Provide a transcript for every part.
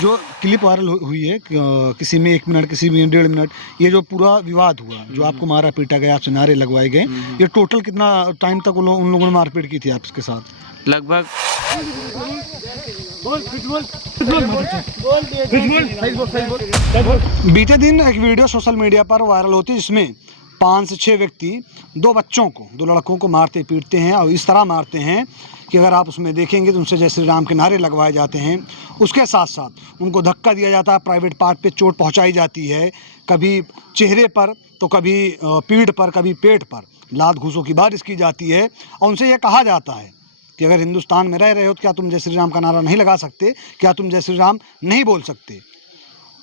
जो clip viral हुई है किसी में 1 मिनट, किसी में 1.5 मिनट, ये जो पूरा विवाद हुआ, जो आपको मारा पीटा गया, आपसे नारे लगवाए गए, ये टोटल कितना टाइम तक उन लोगों ने मारपीट की थी आपके साथ? लगभग बीते दिन एक वीडियो सोशल मीडिया पर वायरल होती है जिसमें 5 से 6 व्यक्ति 2 बच्चों को, 2 लड़कों को मारते पीटते हैं और इस तरह मारते हैं कि अगर आप उसमें देखेंगे तो उनसे जय श्री राम के नारे लगवाए जाते हैं। उसके साथ साथ उनको धक्का दिया जाता है, प्राइवेट पार्ट पे चोट पहुंचाई जाती है, कभी चेहरे पर तो कभी पीठ पर, कभी पेट पर लात घूसों की बारिश की जाती है। और उनसे यह कहा जाता है कि अगर हिंदुस्तान में रह रहे हो तो क्या तुम जय श्री राम का नारा नहीं लगा सकते, क्या तुम जय श्री राम नहीं बोल सकते?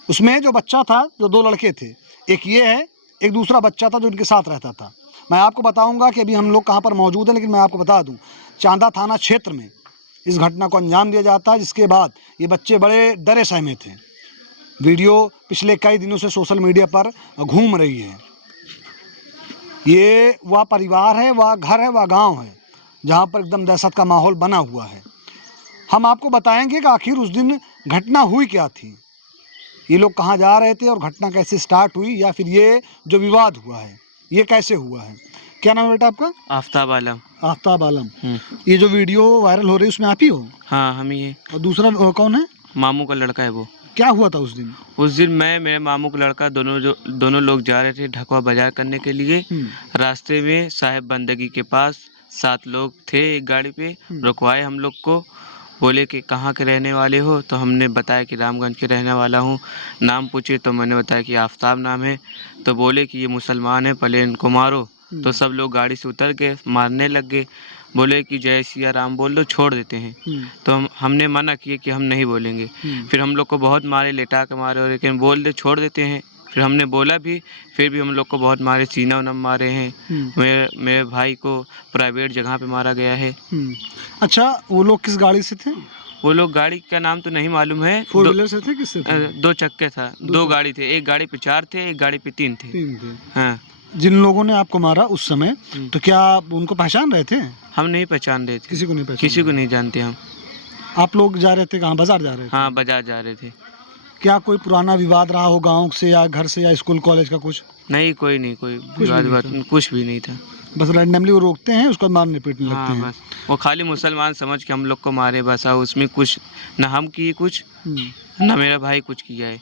उसमें जो बच्चा था, जो 2 लड़के थे, एक ये है, एक दूसरा बच्चा था जो उनके साथ रहता था। मैं आपको बताऊंगा कि अभी हम लोग कहाँ पर मौजूद हैं, लेकिन मैं आपको बता दूं चांदा थाना क्षेत्र में इस घटना को अंजाम दिया जाता है, जिसके बाद ये बच्चे बड़े डरे सहमे थे। वीडियो पिछले कई दिनों से सोशल मीडिया पर घूम रही है। ये वह परिवार है, वह घर है, वह गाँव है जहाँ पर एकदम दहशत का माहौल बना हुआ है। हम आपको बताएंगे कि आखिर उस दिन घटना हुई क्या थी, ये लोग कहाँ जा रहे थे और घटना कैसे स्टार्ट हुई, या फिर ये जो विवाद हुआ है ये कैसे हुआ है। क्या नाम है बेटा आपका? आफ्ताब आलम। आफ्ताब आलम। ये जो वीडियो वायरल हो रही है उसमें आप ही हो? हाँ, हम ही है। और दूसरा कौन है? मामू का लड़का है वो। क्या हुआ था उस दिन? उस दिन मैं, मेरे मामू का लड़का, दोनों लोग जा रहे थे ढकवा बाजार करने के लिए। रास्ते में साहेब बंदगी के पास 7 लोग थे, एक गाड़ी पे रुकवाए हम लोग को। बोले कि कहाँ के रहने वाले हो, तो हमने बताया कि रामगंज के रहने वाला हूँ। नाम पूछे तो मैंने बताया कि आफ्ताब नाम है। तो बोले कि ये मुसलमान है, पहले इनको मारो। तो सब लोग गाड़ी से उतर के मारने लग गए। बोले कि जय सिया राम बोल दो, छोड़ देते हैं। तो हमने मना किए कि हम नहीं बोलेंगे। फिर हम लोग को बहुत मारे, लेटा के मारे, और लेकिन बोल दे छोड़ देते हैं। फिर हमने बोला भी, फिर भी हम लोग को बहुत मारे, सीना उन्म मारे हैं। मेरे भाई को प्राइवेट जगह पे मारा गया है। अच्छा, वो लोग किस गाड़ी से थे? वो लोग, गाड़ी का नाम तो नहीं मालूम है। 4 व्हीलर से थे, किससे थे? 2 चक्के था, 2 गाड़ी थे। एक गाड़ी पे 4 थे, एक गाड़ी पे 3 थे। 3 थे। हाँ। जिन लोगों ने आपको मारा उस समय, तो क्या आप उनको पहचान रहे थे? हम नहीं पहचान रहे थे, किसी को नहीं पहचान? किसी को नहीं जानते हम। आप लोग जा रहे थे कहाँ? बाजार जा रहे थे? हाँ, बाजार जा रहे थे। क्या कोई पुराना विवाद रहा हो गांव से या घर से या स्कूल कॉलेज का कुछ? नहीं, कोई विवाद कुछ भी नहीं था। बस रैंडमली वो रोकते हैं, उसको मारने पीटने लगते हैं। बस वो खाली मुसलमान समझ के हम लोग को मारे बस। उसमें कुछ ना हम किए कुछ, ना मेरा भाई कुछ किया है।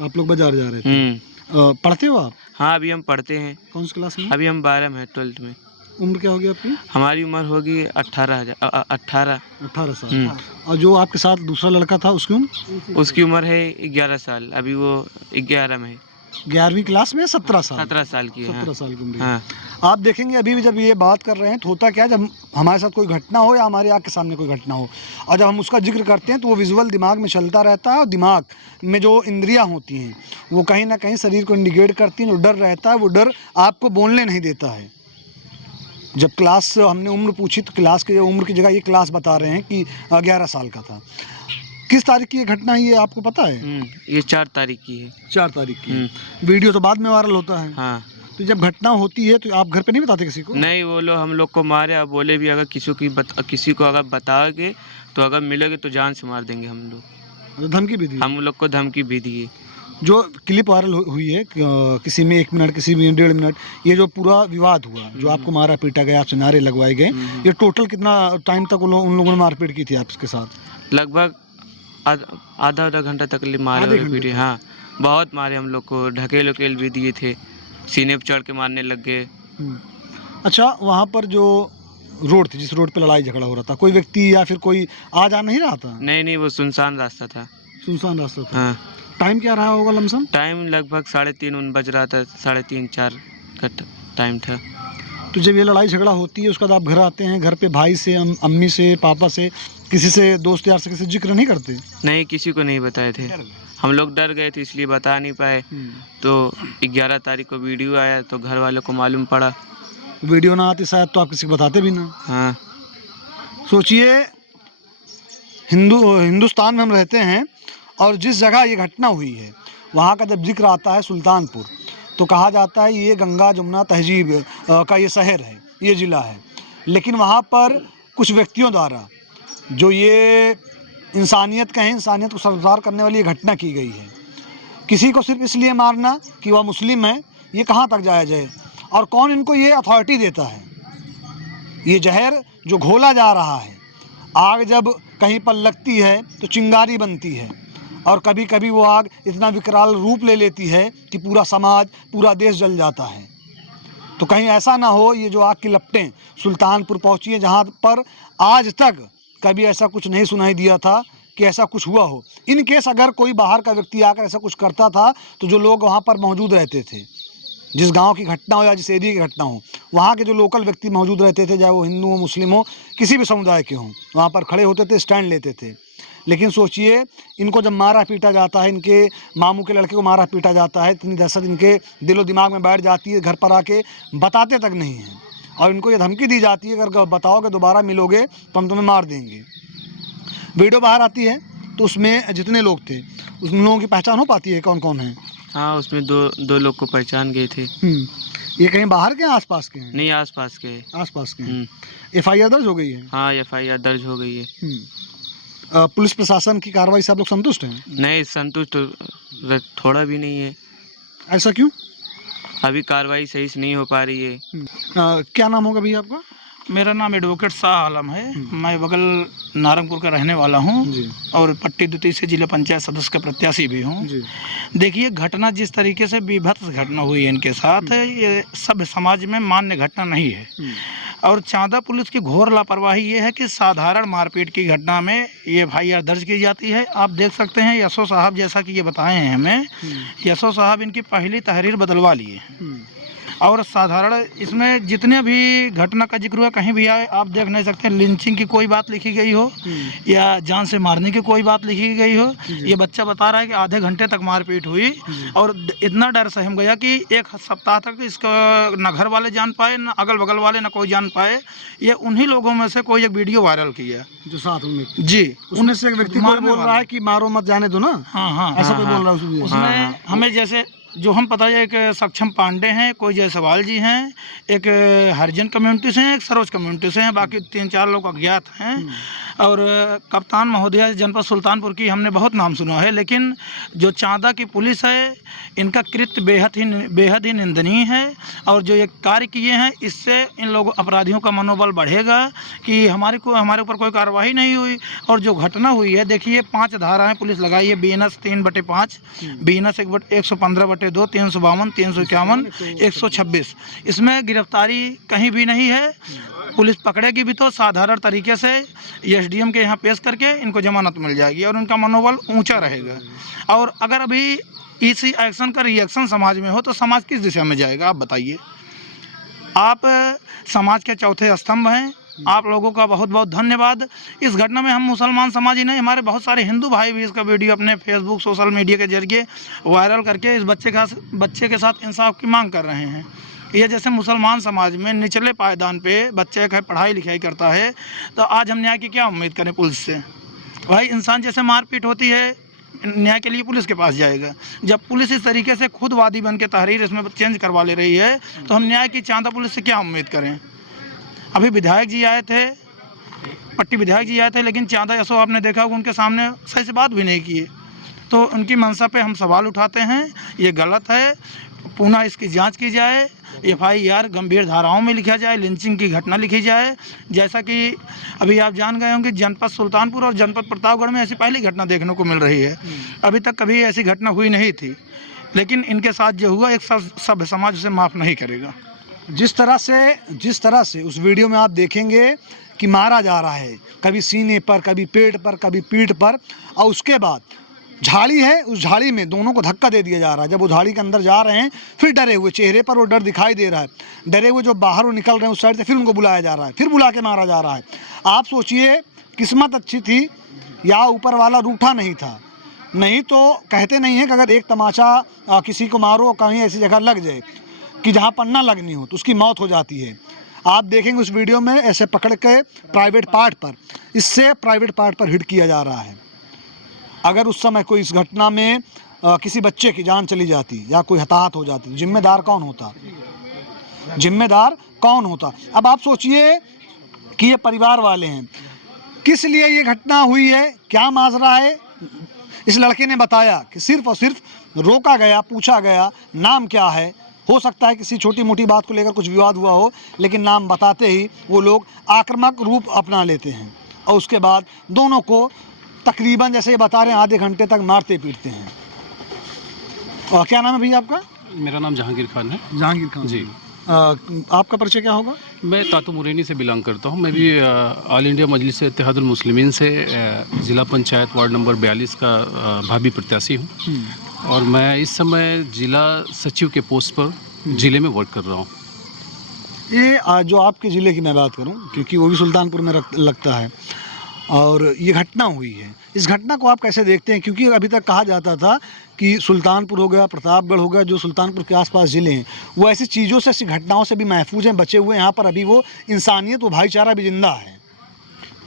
आप लोग बाजार जा रहे थे? पढ़ते हो आप? हाँ, अभी हम पढ़ते हैं। कौन सी क्लास में? अभी हम 12 में, 12th में। उम्र क्या होगी आपकी? हमारी उम्र होगी 18 साल। और जो आपके साथ दूसरा लड़का था उसकी उम्र? उसकी उम्र है 11 साल। अभी वो 11 में है। 11वीं क्लास में? 17 साल? 17 साल की है। 17 साल की उम्र। हाँ। आप देखेंगे अभी भी जब ये बात कर रहे हैं तो होता क्या है, जब हमारे साथ कोई घटना हो या हमारे आँख के सामने कोई घटना हो और जब हम उसका जिक्र करते हैं तो वो विजुअल दिमाग में चलता रहता है, और दिमाग में जो इंद्रियां होती हैं वो कहीं ना कहीं शरीर को इंडिकेट करती हैं। जो डर रहता है वो डर आपको बोलने नहीं देता है। जब क्लास हमने उम्र पूछी तो क्लास के उम्र की जगह ये क्लास बता रहे हैं कि 11 साल का था। किस तारीख की ये घटना है, ये आपको पता है? ये 4 तारीख की है। 4 तारीख की। वीडियो तो बाद में वायरल होता है। हाँ। तो जब घटना होती है तो आप घर पे नहीं बताते किसी को? नहीं, वो लोग हम लोग को मारे और बोले भी अगर किसी को अगर बताओगे तो अगर मिलोगे तो जान से मार देंगे हम लोग। तो धमकी भी दी? हम लोग को धमकी भी दी। जो क्लिप वायरल हुई है किसी में 1 मिनट, किसी में 1.5 मिनट, ये जो पूरा विवाद हुआ, जो आपको मारा पीटा गया, आपसे नारे लगवाए गए, ये टोटल कितना टाइम तक उन लोगों ने मारपीट की थी आपके साथ? लगभग आधा घंटा तक मारे पीटे। हाँ, बहुत मारे हम लोग को, ढकेल उकेल भी दिए थे, सीने पर चढ़ के मारने लग गए। अच्छा, वहाँ पर जो रोड थी, जिस रोड पे लड़ाई झगड़ा हो रहा था, कोई व्यक्ति या फिर कोई आ जा नहीं रहा था? नहीं, वो सुनसान रास्ता था। सुनसान रास्ता था। हाँ। टाइम क्या रहा होगा लमसम? टाइम लगभग 3:30 बज रहा था, 3:30-4 का टाइम था। तो जब ये लड़ाई झगड़ा होती है उसके बाद आप घर आते हैं, घर पे भाई से, अम्मी से, पापा से, किसी से, दोस्त यार से किसी जिक्र नहीं करते? नहीं, किसी को नहीं बताए थे। हम लोग डर गए थे इसलिए बता नहीं पाए। तो 11 तारीख को वीडियो आया तो घर वालों को मालूम पड़ा। वीडियो ना आती शायद तो आप किसी को बताते भी ना। हाँ। सोचिए हिंदुस्तान में हम रहते हैं और जिस जगह ये घटना हुई है वहाँ का जब जिक्र आता है सुल्तानपुर, तो कहा जाता है ये गंगा जमुना तहजीब का ये शहर है, ये ज़िला है। लेकिन वहाँ पर कुछ व्यक्तियों द्वारा जो ये इंसानियत को शर्मसार करने वाली ये घटना की गई है। किसी को सिर्फ इसलिए मारना कि वह मुस्लिम है, ये कहाँ तक जाया जाए? और कौन इनको ये अथॉरिटी देता है? ये जहर जो घोला जा रहा है, आग जब कहीं पर लगती है तो चिंगारी बनती है, और कभी कभी वो आग इतना विकराल रूप ले लेती है कि पूरा समाज, पूरा देश जल जाता है। तो कहीं ऐसा ना हो ये जो आग की लपटें सुल्तानपुर पहुंची हैं, जहां पर आज तक कभी ऐसा कुछ नहीं सुनाई दिया था कि ऐसा कुछ हुआ हो। इन केस अगर कोई बाहर का व्यक्ति आकर ऐसा कुछ करता था तो जो लोग वहां पर मौजूद रहते थे, जिस गांव की घटना हो या जिस एरिया की घटना हो, वहाँ के जो लोकल व्यक्ति मौजूद रहते थे, चाहे वो हिंदू हो, मुस्लिम हो, किसी भी समुदाय के हों, वहाँ पर खड़े होते थे, स्टैंड लेते थे। लेकिन सोचिए, इनको जब मारा पीटा जाता है, इनके मामू के लड़के को मारा पीटा जाता है, इतनी दहशत इनके दिलो दिमाग में बैठ जाती है, घर पर आके बताते तक नहीं हैं। और इनको ये धमकी दी जाती है, अगर बताओगे दोबारा मिलोगे तो हम तुम्हें मार देंगे। वीडियो बाहर आती है तो उसमें जितने लोग थे उन लोगों की पहचान हो पाती है कौन कौन है? हाँ, उसमें दो लोग को पहचान गए थे। ये कहीं बाहर के आसपास के हैं? नहीं, आसपास के हैं। आसपास के हैं। FIR दर्ज हो गई है? हाँ, FIR दर्ज हो गई है। पुलिस प्रशासन की कार्रवाई से आप लोग संतुष्ट हैं? नहीं, संतुष्ट थोड़ा भी नहीं है। ऐसा क्यों? अभी कार्रवाई सही से नहीं हो पा रही है। क्या नाम होगा भैया आपका? मेरा नाम एडवोकेट शाह आलम है। मैं बगल नारंगपुर का रहने वाला हूँ और पट्टी द्वितीय से जिला पंचायत सदस्य का प्रत्याशी भी हूँ। देखिए, घटना जिस तरीके से विभत्स घटना हुई है इनके साथ, ये सभ्य समाज में मान्य घटना नहीं है। और चांदा पुलिस की घोर लापरवाही ये है कि साधारण मारपीट की घटना में ये FIR दर्ज की जाती है। आप देख सकते हैं, यशो साहब जैसा कि ये बताए हैं हमें, यशो साहब इनकी पहली तहरीर बदलवा लिए। और साधारण इसमें जितने भी घटना का जिक्र हुआ, कहीं भी आए आप देख नहीं सकते लिंचिंग की कोई बात लिखी गई हो या जान से मारने की कोई बात लिखी गई हो। ये बच्चा बता रहा है कि आधे घंटे तक मारपीट हुई और इतना डर सहम गया कि एक सप्ताह तक इसका न घर वाले जान पाए, न अगल बगल वाले, न कोई जान पाए। ये उन्हीं लोगों में से कोई एक वीडियो वायरल किया जो साथ में जी, उसमें से एक व्यक्ति बोल रहा है कि मारो मत जाने दो ना। हाँ, ऐसा कोई बोल रहा है उसमें। हमें जैसे जो हम पता है, एक सक्षम पांडे हैं, कोई जायसवाल जी हैं, एक हरिजन कम्युनिटी से हैं, एक सरोज कम्युनिटी से हैं, बाकी 3-4 लोग अज्ञात हैं। और कप्तान महोदया जनपद सुल्तानपुर की हमने बहुत नाम सुना है, लेकिन जो चांदा की पुलिस है, इनका कृत्य बेहद ही निंदनीय है। और जो ये कार्य किए हैं, इससे इन लोगों अपराधियों का मनोबल बढ़ेगा कि हमारे ऊपर कोई कार्रवाई नहीं हुई। और जो घटना हुई है, देखिए 5 धाराएं पुलिस लगाई है, BNS 3/5, BNS 115/2, 352, 351, 126। इसमें गिरफ्तारी कहीं भी नहीं है। पुलिस पकड़ेगी भी तो साधारण तरीके से SDM के यहाँ पेश करके इनको जमानत मिल जाएगी और उनका मनोबल ऊंचा रहेगा। और अगर अभी इसी एक्शन का रिएक्शन समाज में हो तो समाज किस दिशा में जाएगा, आप बताइए। आप समाज के चौथे स्तंभ हैं। आप लोगों का बहुत बहुत धन्यवाद। इस घटना में हम मुसलमान समाज ही नहीं, हमारे बहुत सारे हिंदू भाई भी इसका वीडियो अपने फेसबुक, सोशल मीडिया के जरिए वायरल करके इस बच्चे के साथ इंसाफ की मांग कर रहे हैं। ये जैसे मुसलमान समाज में निचले पायदान पे बच्चे का पढ़ाई लिखाई करता है, तो आज हम न्याय की क्या उम्मीद करें पुलिस से? भाई, इंसान जैसे मारपीट होती है, न्याय के लिए पुलिस के पास जाएगा। जब पुलिस इस तरीके से खुद वादी बन के तहरीर इसमें चेंज करवा ले रही है, तो हम न्याय की चांदा पुलिस से क्या उम्मीद करें? अभी विधायक जी आए थे, पट्टी विधायक जी आए थे, लेकिन चांदा यशो आपने देखा होगा उनके सामने सही से बात भी नहीं की। तो उनकी मंशा पे हम सवाल उठाते हैं, ये गलत है। पुनः इसकी जांच की जाए, FIR गंभीर धाराओं में लिखा जाए, लिंचिंग की घटना लिखी जाए। जैसा कि अभी आप जान गए होंगे, जनपद सुल्तानपुर और जनपद प्रतापगढ़ में ऐसी पहली घटना देखने को मिल रही है। अभी तक कभी ऐसी घटना हुई नहीं थी, लेकिन इनके साथ जो हुआ, एक सभ्य समाज उसे माफ़ नहीं करेगा। जिस तरह से उस वीडियो में आप देखेंगे कि मारा जा रहा है, कभी सीने पर, कभी पेट पर, कभी पीठ पर, और उसके बाद झाड़ी है, उस झाड़ी में दोनों को धक्का दे दिया जा रहा है। जब वो झाड़ी के अंदर जा रहे हैं, फिर डरे हुए चेहरे पर वो डर दिखाई दे रहा है। डरे हुए जो बाहर वो निकल रहे हैं उस साइड से, फिर उनको बुलाया जा रहा है, फिर बुला के मारा जा रहा है। आप सोचिए, किस्मत अच्छी थी या ऊपर वाला रूठा नहीं था? नहीं तो कहते नहीं है कि अगर एक तमाचा किसी को मारो, कहीं ऐसी जगह लग जाए कि जहाँ पर ना लगनी हो, तो उसकी मौत हो जाती है। आप देखेंगे उस वीडियो में ऐसे पकड़ के प्राइवेट पार्ट पर, इससे प्राइवेट पार्ट पर हिट किया जा रहा है। अगर उस समय कोई इस घटना में किसी बच्चे की जान चली जाती या कोई हताहत हो जाती, जिम्मेदार कौन होता? जिम्मेदार कौन होता? अब आप सोचिए कि ये परिवार वाले हैं, किस लिए ये घटना हुई है, क्या माजरा है। इस लड़के ने बताया कि सिर्फ और सिर्फ रोका गया, पूछा गया नाम क्या है। हो सकता है किसी छोटी मोटी बात को लेकर कुछ विवाद हुआ हो, लेकिन नाम बताते ही वो लोग आक्रामक रूप अपना लेते हैं और उसके बाद दोनों को तकरीबन, जैसे ये बता रहे हैं, आधे घंटे तक मारते पीटते हैं। और क्या नाम है भैया आपका? मेरा नाम जहांगीर खान है। जहांगीर खान जी। आपका परिचय क्या होगा? मैं तातू मुरैनी से बिलोंग करता हूँ। मैं भी ऑल इंडिया मजलिस इत्तेहादुल मुस्लिमीन से ज़िला पंचायत वार्ड नंबर 42 का भावी प्रत्याशी हूँ और मैं इस समय ज़िला सचिव के पोस्ट पर ज़िले में वर्क कर रहा हूँ। ये जो आपके ज़िले की मैं बात करूं, क्योंकि वो भी सुल्तानपुर में लगता है और ये घटना हुई है, इस घटना को आप कैसे देखते हैं? क्योंकि अभी तक कहा जाता था कि सुल्तानपुर हो गया, प्रतापगढ़ हो गया, जो सुल्तानपुर के आसपास ज़िले हैं वो ऐसी चीज़ों से, ऐसी घटनाओं से भी महफूज हैं, बचे हुए हैं। यहाँ पर अभी वो इंसानियत, वो भाईचारा भी जिंदा है।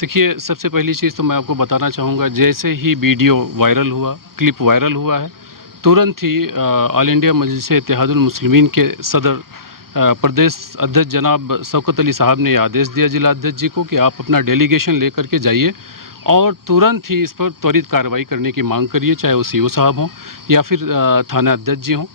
देखिए, सबसे पहली चीज़ तो मैं आपको बताना चाहूँगा, जैसे ही वीडियो वायरल हुआ, क्लिप वायरल हुआ है, तुरंत ही ऑल इंडिया मजलिस इत्तेहादुल मुस्लिमीन के सदर प्रदेश अध्यक्ष जनाब शौकत अली साहब ने आदेश दिया जिला अध्यक्ष जी को कि आप अपना डेलीगेशन लेकर के जाइए और तुरंत ही इस पर त्वरित कार्रवाई करने की मांग करिए, चाहे वो सीओ साहब हों या फिर थाना अध्यक्ष जी हों।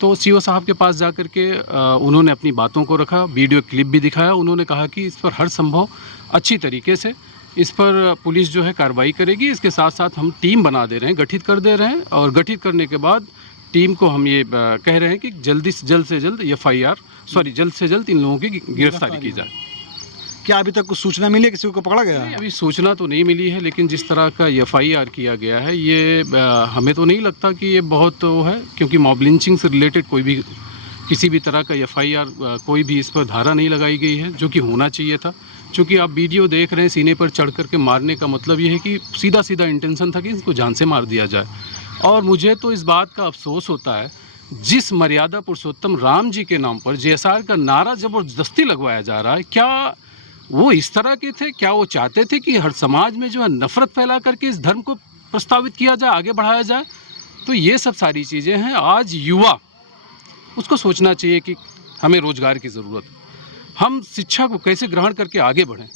तो सीओ साहब के पास जा कर के उन्होंने अपनी बातों को रखा, वीडियो क्लिप भी दिखाया। उन्होंने कहा कि इस पर हर संभव अच्छी तरीके से इस पर पुलिस जो है कार्रवाई करेगी। इसके साथ साथ हम टीम बना दे रहे हैं, गठित कर दे रहे हैं और गठित करने के बाद टीम को हम ये कह रहे हैं कि जल्द से जल्द जल्द से जल्द इन लोगों की गिरफ्तारी की जाए। क्या अभी तक कुछ सूचना मिली है, किसी को पकड़ा गया है? अभी सूचना तो नहीं मिली है, लेकिन जिस तरह का FIR किया गया है ये हमें तो नहीं लगता कि ये बहुत वो है, क्योंकि मॉब लिंचिंग से रिलेटेड कोई भी किसी भी तरह का FIR कोई भी इस पर धारा नहीं लगाई गई है, जो कि होना चाहिए था। चूँकि आप वीडियो देख रहे हैं, सीने पर चढ़ कर के मारने का मतलब ये है कि सीधा इंटेंशन था कि इसको जान से मार दिया जाए। और मुझे तो इस बात का अफसोस होता है, जिस मर्यादा पुरुषोत्तम राम जी के नाम पर JSR का नारा ज़बरदस्ती लगवाया जा रहा है, क्या वो इस तरह के थे? क्या वो चाहते थे कि हर समाज में जो है नफ़रत फैला करके इस धर्म को प्रस्तावित किया जाए, आगे बढ़ाया जाए? तो ये सब सारी चीज़ें हैं। आज युवा उसको सोचना चाहिए कि हमें रोज़गार की ज़रूरत, हम शिक्षा को कैसे ग्रहण करके आगे बढ़ें।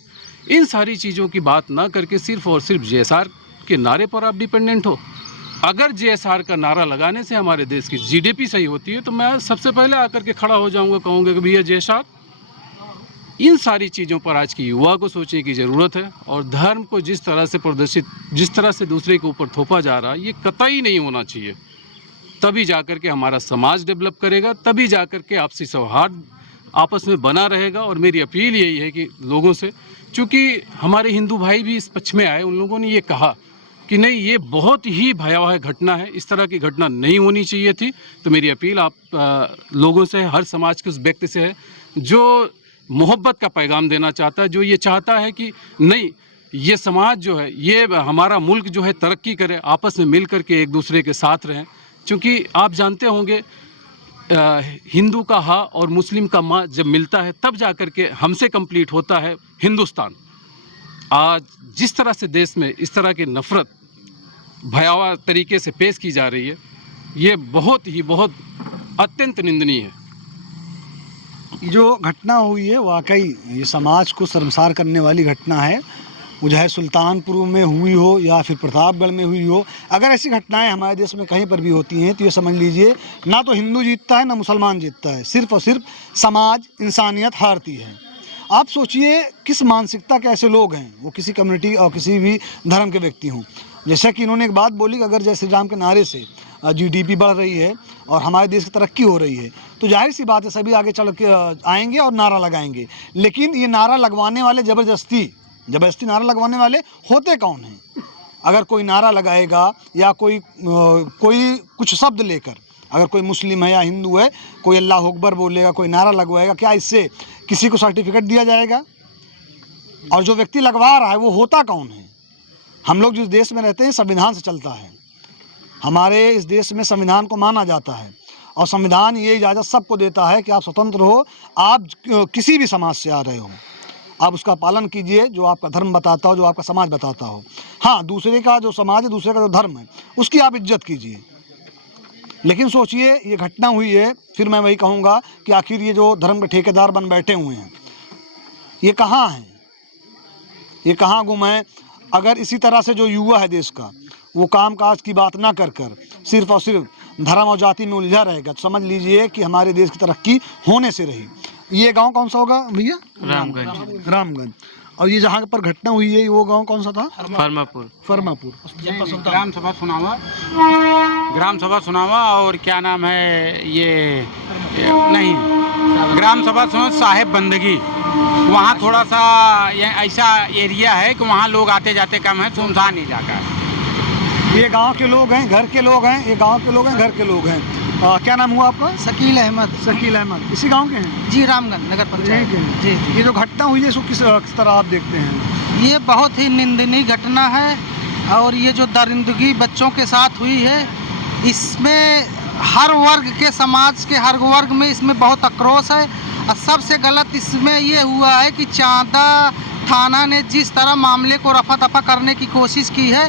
इन सारी चीज़ों की बात ना करके सिर्फ और सिर्फ JSR के नारे पर आप डिपेंडेंट हो। अगर JSR का नारा लगाने से हमारे देश की GDP सही होती है तो मैं सबसे पहले आकर के खड़ा हो जाऊंगा, कहूँगा कि भैया JSR, इन सारी चीज़ों पर आज की युवा को सोचने की ज़रूरत है। और धर्म को जिस तरह से प्रदर्शित, जिस तरह से दूसरे के ऊपर थोपा जा रहा है, ये कतई नहीं होना चाहिए। तभी जाकर के हमारा समाज डेवलप करेगा, तभी जाकर के आपसी सौहार्द आपस में बना रहेगा। और मेरी अपील यही है कि लोगों से, चूँकि हमारे हिंदू भाई भी इस पक्ष में आए, उन लोगों ने ये कहा कि नहीं, ये बहुत ही भयावह घटना है, इस तरह की घटना नहीं होनी चाहिए थी। तो मेरी अपील आप लोगों से, हर समाज के उस व्यक्ति से है जो मोहब्बत का पैगाम देना चाहता है, जो ये चाहता है कि नहीं, ये समाज जो है, ये हमारा मुल्क जो है तरक्की करे, आपस में मिल कर के एक दूसरे के साथ रहें। क्योंकि आप जानते होंगे, हिंदू का हा और मुस्लिम का माँ जब मिलता है तब जा कर के हमसे कंप्लीट होता है हिंदुस्तान। आज जिस तरह से देश में इस तरह की नफ़रत भयावह तरीके से पेश की जा रही है, ये बहुत अत्यंत निंदनीय है। जो घटना हुई है वाकई ये समाज को शर्मसार करने वाली घटना है। वो चाहे सुल्तानपुर में हुई हो या फिर प्रतापगढ़ में हुई हो, अगर ऐसी घटनाएं हमारे देश में कहीं पर भी होती हैं तो ये समझ लीजिए, ना तो हिंदू जीतता है ना मुसलमान जीतता है, सिर्फ और सिर्फ समाज, इंसानियत हारती है। आप सोचिए किस मानसिकता के ऐसे लोग हैं, वो किसी कम्युनिटी और किसी भी धर्म के व्यक्ति हों। जैसा कि इन्होंने एक बात बोली कि अगर जय श्री राम के नारे से GDP बढ़ रही है और हमारे देश की तरक्की हो रही है, तो जाहिर सी बात है सभी आगे चल के आएंगे और नारा लगाएंगे। लेकिन ये नारा लगवाने वाले ज़बरदस्ती नारा लगवाने वाले होते कौन हैं? अगर कोई नारा लगाएगा या कोई कुछ शब्द लेकर, अगर कोई मुस्लिम है या हिंदू है, कोई अल्लाह अकबर बोलेगा, कोई नारा लगवाएगा, क्या इससे किसी को सर्टिफिकेट दिया जाएगा? और जो व्यक्ति लगवा रहा है वो होता कौन है? हम लोग जिस देश में रहते हैं संविधान से चलता है, हमारे इस देश में संविधान को माना जाता है और संविधान ये इजाज़त सबको देता है कि आप स्वतंत्र हो, आप किसी भी समाज से आ रहे हो, आप उसका पालन कीजिए जो आपका धर्म बताता हो, जो आपका समाज बताता हो। हाँ, दूसरे का जो समाज है, दूसरे का जो धर्म है, उसकी आप इज्जत कीजिए। लेकिन सोचिए ये घटना हुई है, फिर मैं वही कहूँगा कि आखिर ये जो धर्म के ठेकेदार बन बैठे हुए हैं, ये कहाँ हैं, ये कहाँ गुम है? अगर इसी तरह से जो युवा है देश का, वो काम काज की बात ना कर कर सिर्फ और सिर्फ धर्म और जाति में उलझा रहेगा, तो समझ लीजिए कि हमारे देश की तरक्की होने से रही। ये गांव कौन सा होगा भैया? रामगंज। रामगंज। और ये जहाँ पर घटना हुई है वो गांव कौन सा था? फर्मापुर। फर्मापुर। ग्राम सभा सुनावा, ग्राम सभा सुनावा, और क्या नाम है ये नहीं, ग्राम सभा सुना साहेब बंदगी। वहाँ थोड़ा सा ऐसा एरिया है कि वहाँ लोग आते जाते कम है, सुनसान इलाका है। ये गांव के लोग हैं, घर के लोग हैं, ये गांव के लोग हैं, घर के लोग हैं। क्या नाम हुआ आपका? शकील अहमद। शकील अहमद। इसी गांव के हैं? जी, रामगंज नगर पंचायत। जी जी। ये जो घटना हुई है इसको किस तरह आप देखते हैं? ये बहुत ही निंदनीय घटना है, और ये जो दरिंदगी बच्चों के साथ हुई है, इसमें हर वर्ग के, समाज के हर वर्ग में इसमें बहुत आक्रोश है। और सबसे गलत इसमें ये हुआ है कि चांदा थाना ने जिस तरह मामले को रफा दफा करने की कोशिश की है,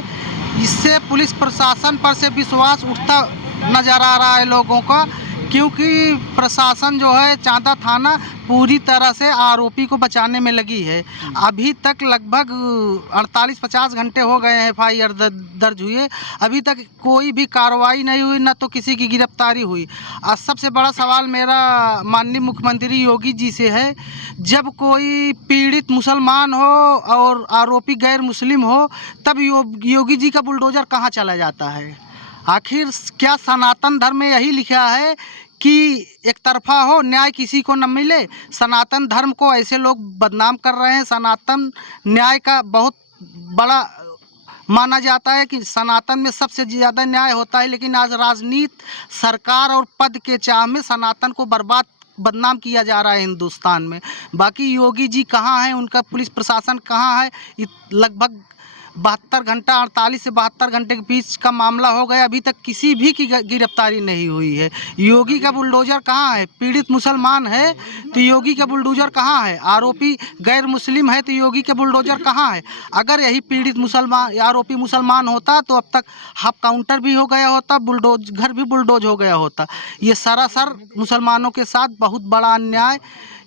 इससे पुलिस प्रशासन पर से विश्वास उठता नज़र आ रहा है लोगों का, क्योंकि प्रशासन जो है, चांदा थाना पूरी तरह से आरोपी को बचाने में लगी है। अभी तक लगभग 48-50 घंटे हो गए हैं FIR दर्ज हुए, अभी तक कोई भी कार्रवाई नहीं हुई, ना तो किसी की गिरफ्तारी हुई। और सबसे बड़ा सवाल मेरा माननीय मुख्यमंत्री योगी जी से है, जब कोई पीड़ित मुसलमान हो और आरोपी गैर मुस्लिम हो, तब योगी जी का बुलडोज़र कहाँ चला जाता है? आखिर क्या सनातन धर्म में यही लिखा है कि एक तरफा हो, न्याय किसी को न मिले? सनातन धर्म को ऐसे लोग बदनाम कर रहे हैं। सनातन न्याय का बहुत बड़ा माना जाता है कि सनातन में सबसे ज़्यादा न्याय होता है, लेकिन आज राजनीति, सरकार और पद के चाह में सनातन को बदनाम किया जा रहा है हिंदुस्तान में। बाकी योगी जी कहाँ हैं, उनका पुलिस प्रशासन कहाँ है? लगभग 72 घंटा, 48 से 72 घंटे के बीच का मामला हो गया, अभी तक किसी भी की गिरफ्तारी नहीं हुई है। योगी का बुलडोज़र कहाँ है? पीड़ित मुसलमान है तो योगी का बुलडोज़र कहाँ है? आरोपी गैर मुस्लिम है तो योगी का बुलडोज़र कहाँ है? अगर यही पीड़ित मुसलमान, आरोपी मुसलमान होता तो अब तक हाफ काउंटर भी हो गया होता, घर भी बुलडोज हो गया होता। ये सरासर मुसलमानों के साथ बहुत बड़ा अन्याय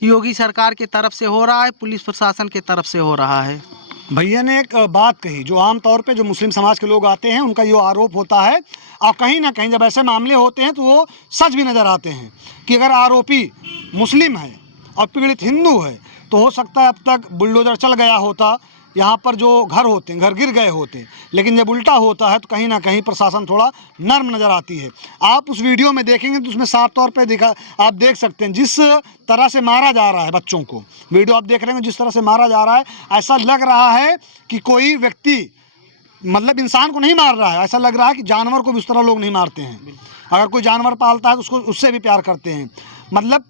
योगी सरकार की तरफ से हो रहा है, पुलिस प्रशासन की तरफ से हो रहा है। भैया ने एक बात कही जो आम तौर पे जो मुस्लिम समाज के लोग आते हैं उनका ये आरोप होता है, और कहीं ना कहीं जब ऐसे मामले होते हैं तो वो सच भी नज़र आते हैं कि अगर आरोपी मुस्लिम है और पीड़ित हिंदू है तो हो सकता है अब तक बुलडोज़र चल गया होता, यहाँ पर जो घर होते हैं घर गिर गए होते। लेकिन जब उल्टा होता है तो कहीं ना कहीं प्रशासन थोड़ा नर्म नज़र आती है। आप उस वीडियो में देखेंगे तो उसमें साफ तौर पे दिखा, आप देख सकते हैं जिस तरह से मारा जा रहा है बच्चों को। वीडियो आप देख रहे हैं जिस तरह से मारा जा रहा है, ऐसा लग रहा है कि कोई व्यक्ति मतलब इंसान को नहीं मार रहा है, ऐसा लग रहा है कि जानवर को भी उस तरह लोग नहीं मारते हैं। अगर कोई जानवर पालता है तो उसको उससे भी प्यार करते हैं। मतलब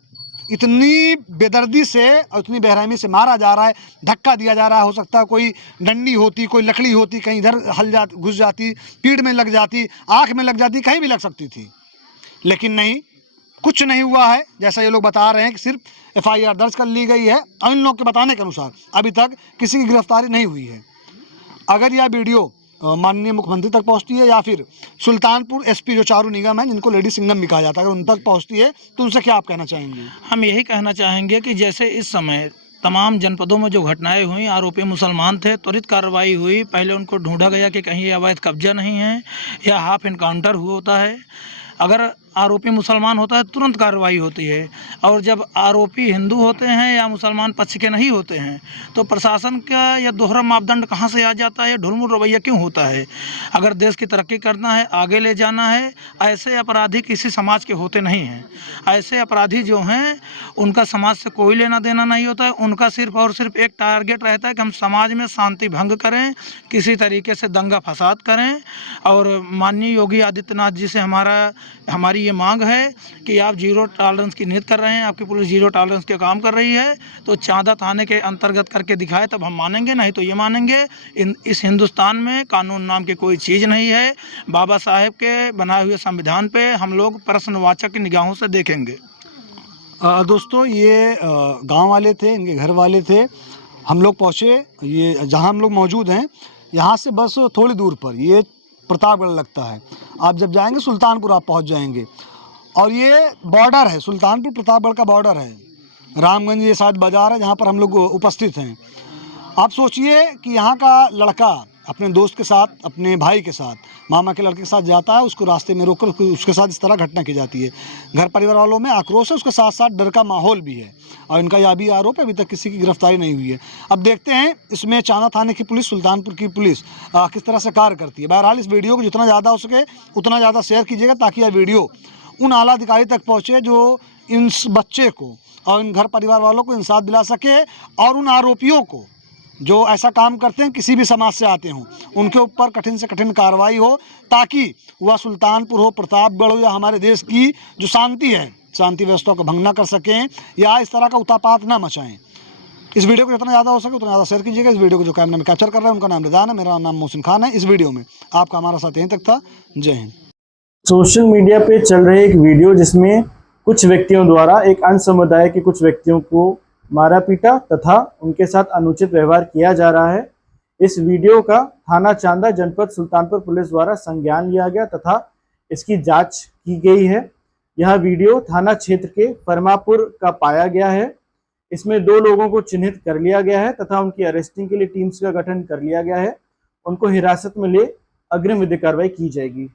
इतनी बेदर्दी से और इतनी बेरहमी से मारा जा रहा है, धक्का दिया जा रहा है। हो सकता है कोई डंडी होती, कोई लकड़ी होती, कहीं इधर घुस जाती, पीठ में लग जाती, आँख में लग जाती, कहीं भी लग सकती थी, लेकिन नहीं, कुछ नहीं हुआ है। जैसा ये लोग बता रहे हैं कि सिर्फ FIR दर्ज कर ली गई है, और इन लोग के बताने के अनुसार अभी तक किसी की गिरफ्तारी नहीं हुई है। अगर यह वीडियो माननीय मुख्यमंत्री तक पहुंचती है या फिर सुल्तानपुर SP जो चारू निगम है, जिनको लेडी सिंघम भी कहा जाता है, अगर उन तक पहुंचती है तो उनसे क्या आप कहना चाहेंगे? हम यही कहना चाहेंगे कि जैसे इस समय तमाम जनपदों में जो घटनाएं हुई, आरोपी मुसलमान थे, त्वरित कार्रवाई हुई, पहले उनको ढूंढा गया कि कहीं अवैध कब्जा नहीं है या हाफ इनकाउंटर हुआ होता है। अगर आरोपी मुसलमान होता है तुरंत कार्रवाई होती है, और जब आरोपी हिंदू होते हैं या मुसलमान पक्ष के नहीं होते हैं तो प्रशासन का यह दोहरा मापदंड कहाँ से आ जाता है, ढुलमुल रवैया क्यों होता है? अगर देश की तरक्की करना है, आगे ले जाना है, ऐसे अपराधी किसी समाज के होते नहीं हैं। ऐसे अपराधी जो हैं उनका समाज से कोई लेना देना नहीं होता है। उनका सिर्फ और सिर्फ एक टारगेट रहता है कि हम समाज में शांति भंग करें, किसी तरीके से दंगा फसाद करें। और माननीय योगी आदित्यनाथ जी से हमारी ये मांग है कि आप जीरो टॉलरेंस की नीति कर रहे हैं, आपकी पुलिस जीरो टॉलरेंस के काम कर रही है, तो चांदा थाने के अंतर्गत करके दिखाए तब हम मानेंगे, नहीं तो ये मानेंगे इस हिंदुस्तान में कानून नाम की कोई चीज़ नहीं है। बाबा साहेब के बनाए हुए संविधान पे हम लोग प्रश्नवाचक की निगाहों से देखेंगे। दोस्तों ये गांव वाले थे, इनके घर वाले थे। हम लोग पहुँचे, ये जहां हम लोग मौजूद हैं यहाँ से बस थोड़ी दूर पर ये प्रतापगढ़ लगता है। आप जब जाएंगे सुल्तानपुर आप पहुँच जाएंगे, और ये बॉर्डर है, सुल्तानपुर प्रतापगढ़ का बॉर्डर है। रामगंज ये शायद बाज़ार है जहाँ पर हम लोग उपस्थित हैं। आप सोचिए कि यहाँ का लड़का अपने दोस्त के साथ, अपने भाई के साथ, मामा के लड़के के साथ जाता है, उसको रास्ते में रोककर उसके साथ इस तरह घटना की जाती है। घर परिवार वालों में आक्रोश है, उसके साथ साथ डर का माहौल भी है, और इनका यह भी आरोप है अभी तक किसी की गिरफ्तारी नहीं हुई है। अब देखते हैं इसमें चांदा थाने की पुलिस, सुल्तानपुर की पुलिस किस तरह से कार्य करती है। बहरहाल इस वीडियो को जितना ज़्यादा हो सके उतना ज़्यादा शेयर कीजिएगा, ताकि यह वीडियो उन आला अधिकारी तक पहुँचे जो इन बच्चे को और इन घर परिवार वालों को इंसाफ दिला सके, और उन आरोपियों को जो ऐसा काम करते हैं, किसी भी समाज से आते हों, उनके ऊपर कठिन से कठिन कार्रवाई हो, ताकि वह सुल्तानपुर हो, प्रतापगढ़ हो, या हमारे देश की जो शांति है, शांति व्यवस्था को भंग ना कर सकें, या इस तरह का उतापात ना मचाएं। इस वीडियो को जितना ज़्यादा हो सके उतना ज़्यादा शेयर कीजिएगा। इस वीडियो को जो कैमरा में कैप्चर कर रहे हैं उनका नाम रिदान है, मेरा नाम मोहसिन खान है। इस वीडियो में आपका हमारा साथ यहीं तक था। जय हिंद। सोशल मीडिया पे चल रहे एक वीडियो जिसमें कुछ व्यक्तियों द्वारा एक अन्य समुदाय के कुछ व्यक्तियों को मारा पीटा तथा उनके साथ अनुचित व्यवहार किया जा रहा है। इस वीडियो का थाना चांदा जनपद सुल्तानपुर पुलिस द्वारा संज्ञान लिया गया तथा इसकी जांच की गई है। यह वीडियो थाना क्षेत्र के फरमापुर का पाया गया है। इसमें 2 लोगों को चिन्हित कर लिया गया है तथा उनकी अरेस्टिंग के लिए टीम्स का गठन कर लिया गया है। उनको हिरासत में ले अग्रिम विधिक कार्रवाई की जाएगी।